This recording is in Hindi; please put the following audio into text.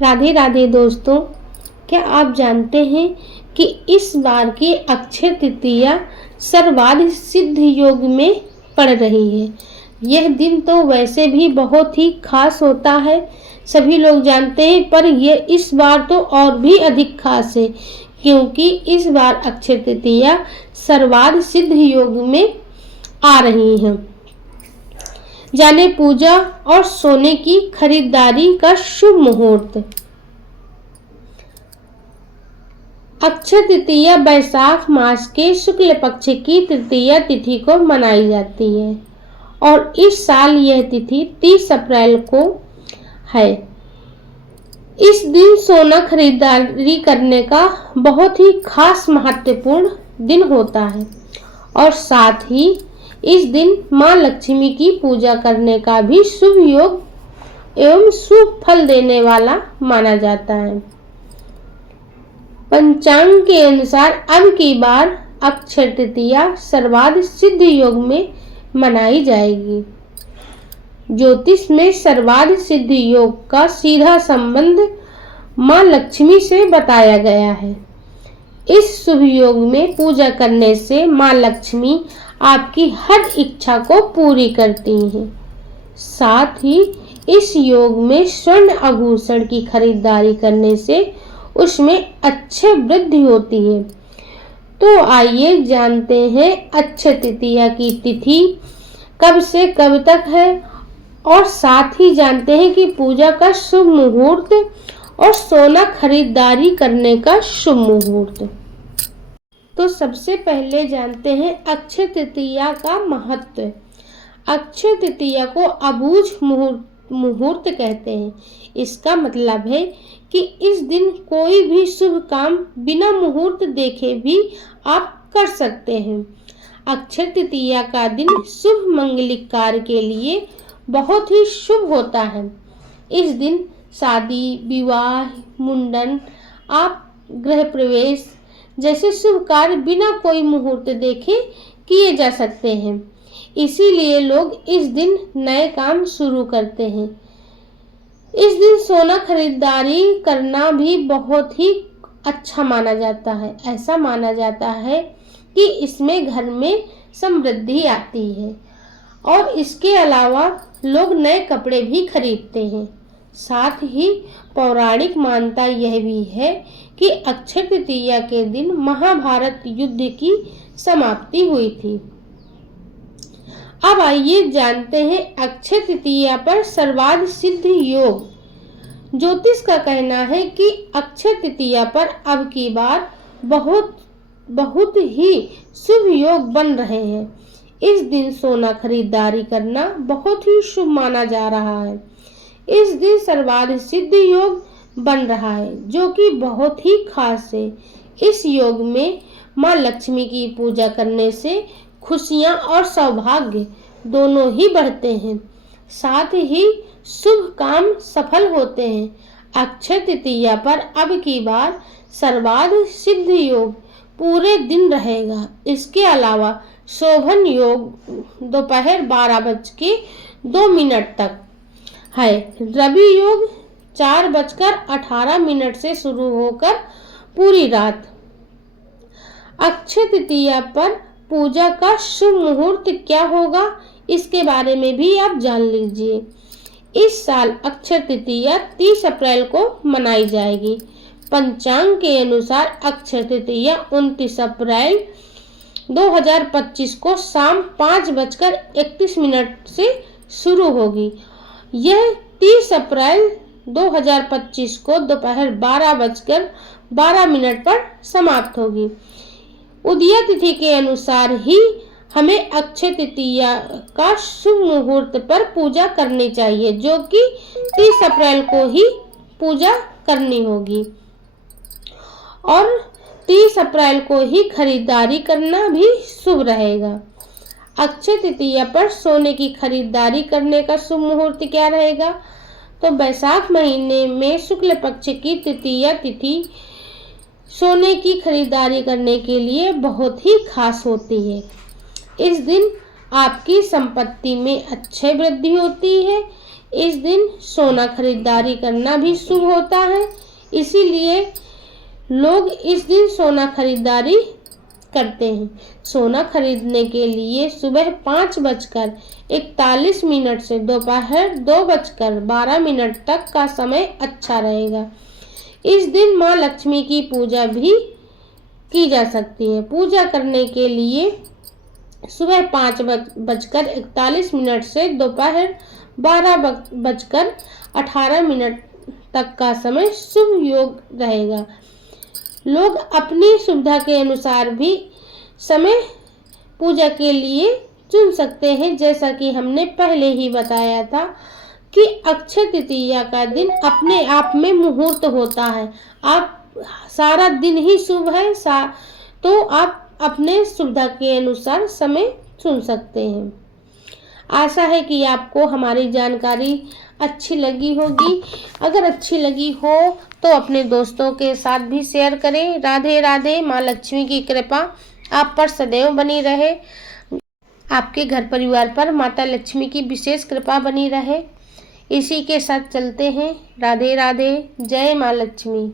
राधे राधे दोस्तों, क्या आप जानते हैं कि इस बार की अक्षय तृतीया सर्वार्थ सिद्ध योग में पड़ रही है। यह दिन तो वैसे भी बहुत ही खास होता है, सभी लोग जानते हैं, पर यह इस बार तो और भी अधिक खास है क्योंकि इस बार अक्षय तृतीया सर्वार्थ सिद्ध योग में आ रही है। जाने पूजा और सोने की खरीदारी का शुभ मुहूर्त। अक्षय तृतीया वैशाख मास के शुक्ल पक्ष की तृतीया तिथि को मनाई जाती है और इस साल यह तिथि 30 अप्रैल को है। इस दिन सोना खरीदारी करने का बहुत ही खास महत्वपूर्ण दिन होता है और साथ ही इस दिन मां लक्ष्मी की पूजा करने का भी शुभ योग एवं शुभ फल देने वाला माना जाता है। पंचांग के अनुसार अब की बार अक्षय तृतीया सर्वार्थ सिद्ध योग में मनाई जाएगी। ज्योतिष में सर्वार्थ सिद्ध योग का सीधा संबंध मां लक्ष्मी से बताया गया है। इस शुभ योग में पूजा करने से मां लक्ष्मी आपकी हर इच्छा को पूरी करती हैं। साथ ही इस योग में स्वर्ण आभूषण की खरीदारी करने से उसमें अच्छे वृद्धि होती है। तो आइए जानते हैं अक्षय तृतीया की तिथि कब से कब तक है और साथ ही जानते हैं कि पूजा का शुभ मुहूर्त और सोना खरीदारी करने का शुभ मुहूर्त। तो सबसे पहले जानते हैं अक्षय तृतीया का महत्व। अक्षय तृतीया को अबूझ मुहूर्त कहते हैं। इसका मतलब है कि इस दिन कोई भी शुभ काम बिना मुहूर्त देखे भी आप कर सकते हैं। अक्षय तृतीया का दिन शुभ मंगलिक कार्य के लिए बहुत ही शुभ होता है। इस दिन शादी, विवाह, मुंडन, आप गृह प्रवेश जैसे शुभ कार्य बिना कोई मुहूर्त देखे किए जा सकते हैं। इसीलिए लोग इस दिन नए काम शुरू करते हैं। इस दिन सोना खरीदारी करना भी बहुत ही अच्छा माना जाता है। ऐसा माना जाता है कि इसमें घर में समृद्धि आती है और इसके अलावा लोग नए कपड़े भी खरीदते हैं। साथ ही पौराणिक मान्यता यह भी है कि अक्षय तृतीया के दिन महाभारत युद्ध की समाप्ति हुई थी। अब आइए जानते हैं अक्षय तृतीया पर सर्वार्थ सिद्ध योग। ज्योतिष का कहना है कि अक्षय तृतीया पर अब की बार बहुत ही शुभ योग बन रहे हैं। इस दिन सोना खरीदारी करना बहुत ही शुभ माना जा रहा है। इस दिन सर्वार्थ सिद्ध योग बन रहा है जो कि बहुत ही खास है। इस योग में मां लक्ष्मी की पूजा करने से खुशियां और सौभाग्य दोनों ही बढ़ते हैं। साथ ही शुभ काम सफल होते हैं। अक्षय तृतीया पर अब की बार सर्वार्थ सिद्ध योग पूरे दिन रहेगा। इसके अलावा शोभन योग दोपहर 12:02 तक है। रवि योग 4:18 से शुरू होकर पूरी रात। अक्षय तृतीया पर पूजा का शुभ मुहूर्त क्या होगा, इसके बारे में भी आप जान लीजिए। इस साल अक्षय तृतीया 30 अप्रैल को मनाई जाएगी। पंचांग के अनुसार अक्षय तृतीया 29 अप्रैल 2025 को शाम 5:31 से शुरू होगी। यह 30 अप्रैल 2025 को दोपहर 12:12 पर समाप्त होगी। उदया तिथि के अनुसार ही हमें अक्षय तृतीया का शुभ मुहूर्त पर पूजा करनी चाहिए, जो कि 30 अप्रैल को ही पूजा करनी होगी और 30 अप्रैल को ही खरीदारी करना भी शुभ रहेगा। अक्षय तृतीया पर सोने की खरीदारी करने का शुभ मुहूर्त क्या रहेगा? तो वैशाख महीने में शुक्ल पक्ष की तृतीया तिथि सोने की खरीदारी करने के लिए बहुत ही खास होती है। इस दिन आपकी संपत्ति में अच्छी वृद्धि होती है। इस दिन सोना खरीदारी करना भी शुभ होता है, इसीलिए लोग इस दिन सोना खरीदारी करते हैं। सोना खरीदने के लिए सुबह 5:41 से दोपहर 2:12 तक का समय अच्छा रहेगा। इस दिन माँ लक्ष्मी की पूजा भी की जा सकती है। पूजा करने के लिए सुबह 5:41 से दोपहर 12:18 तक का समय शुभ योग रहेगा। लोग अपनी सुविधा के अनुसार भी समय पूजा के लिए चुन सकते हैं। जैसा कि हमने पहले ही बताया था कि अक्षय तृतीया का दिन अपने आप में मुहूर्त होता है। आप सारा दिन ही शुभ है, तो आप अपने सुविधा के अनुसार समय चुन सकते हैं। आशा है कि आपको हमारी जानकारी अच्छी लगी होगी। अगर अच्छी लगी हो तो अपने दोस्तों के साथ भी शेयर करें। राधे राधे। माँ लक्ष्मी की कृपा आप पर सदैव बनी रहे। आपके घर परिवार पर माता लक्ष्मी की विशेष कृपा बनी रहे। इसी के साथ चलते हैं। राधे राधे। जय माँ लक्ष्मी।